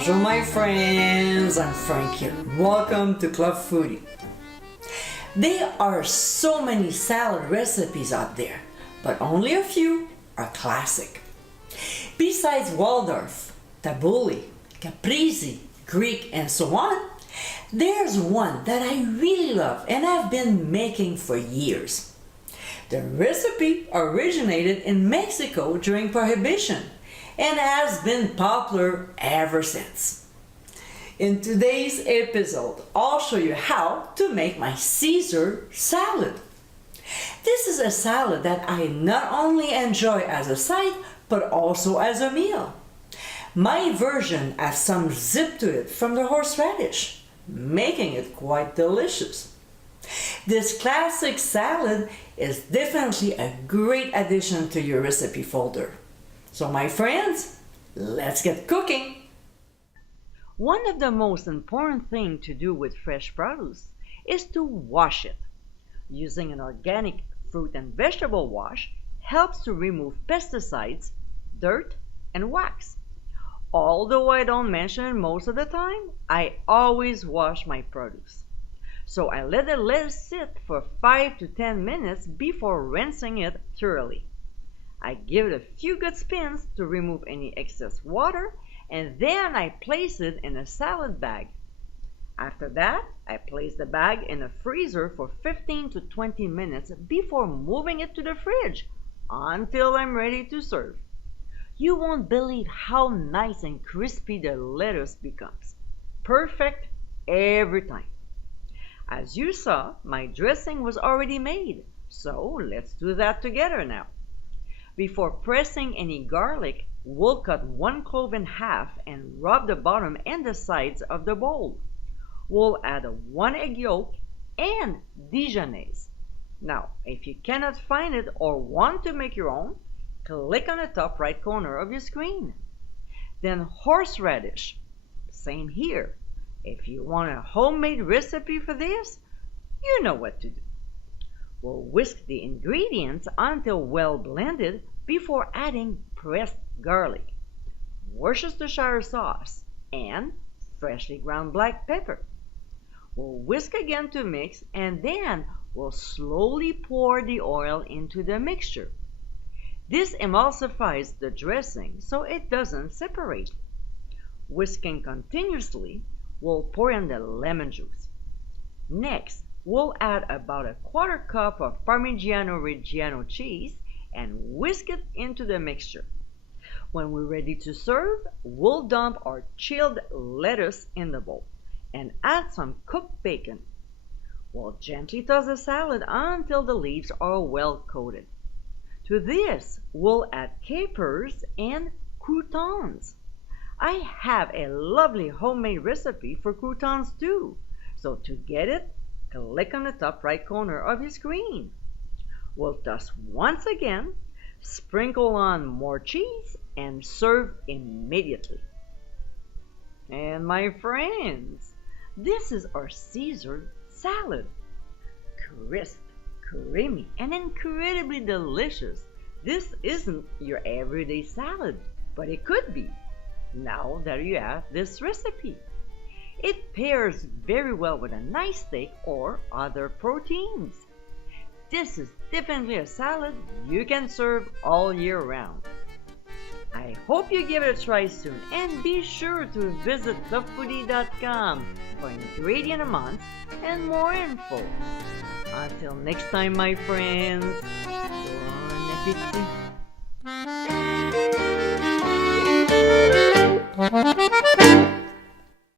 Bonjour my friends, I'm Frank here. Welcome to Club Foodie. There are so many salad recipes out there, but only a few are classic. Besides Waldorf, tabbouleh, caprese, Greek, and so on, there's one that I really love and I've been making for years. The recipe originated in Mexico during Prohibition and has been popular ever since. In today's episode, I'll show you how to make my Caesar salad. This is a salad that I not only enjoy as a side, but also as a meal. My version has some zip to it from the horseradish, making it quite delicious. This classic salad is definitely a great addition to your recipe folder. So my friends, let's get cooking! One of the most important things to do with fresh produce is to wash it. Using an organic fruit and vegetable wash helps to remove pesticides, dirt, and wax. Although I don't mention it most of the time, I always wash my produce. So I let the lettuce sit for 5 to 10 minutes before rinsing it thoroughly. I give it a few good spins to remove any excess water, and then I place it in a salad bag. After that, I place the bag in a freezer for 15 to 20 minutes before moving it to the fridge until I'm ready to serve. You won't believe how nice and crispy the lettuce becomes. Perfect every time. As you saw, my dressing was already made, so let's do that together now. Before pressing any garlic, we'll cut 1 clove in half and rub the bottom and the sides of the bowl. We'll add 1 egg yolk and Dijonnaise. Now, if you cannot find it or want to make your own, click on the top right corner of your screen. Then horseradish. Same here. If you want a homemade recipe for this, you know what to do. We'll whisk the ingredients until well blended before adding pressed garlic, Worcestershire sauce, and freshly ground black pepper. We'll whisk again to mix, and then we'll slowly pour the oil into the mixture. This emulsifies the dressing so it doesn't separate. Whisking continuously, we'll pour in the lemon juice. Next, we'll add about a 1/4 cup of Parmigiano Reggiano cheese and whisk it into the mixture. When we're ready to serve, we'll dump our chilled lettuce in the bowl and add some cooked bacon. We'll gently toss the salad until the leaves are well coated. To this, we'll add capers and croutons. I have a lovely homemade recipe for croutons too, so to get it, click on the top right corner of your screen. We'll toss once again, sprinkle on more cheese, and serve immediately. And my friends, this is our Caesar salad. Crisp, creamy, and incredibly delicious. This isn't your everyday salad, but it could be, now that you have this recipe. It pairs very well with a nice steak or other proteins. This is definitely a salad you can serve all year round. I hope you give it a try soon, and be sure to visit thefoodie.com for ingredient amounts and more info. Until next time, my friends, bon appétit!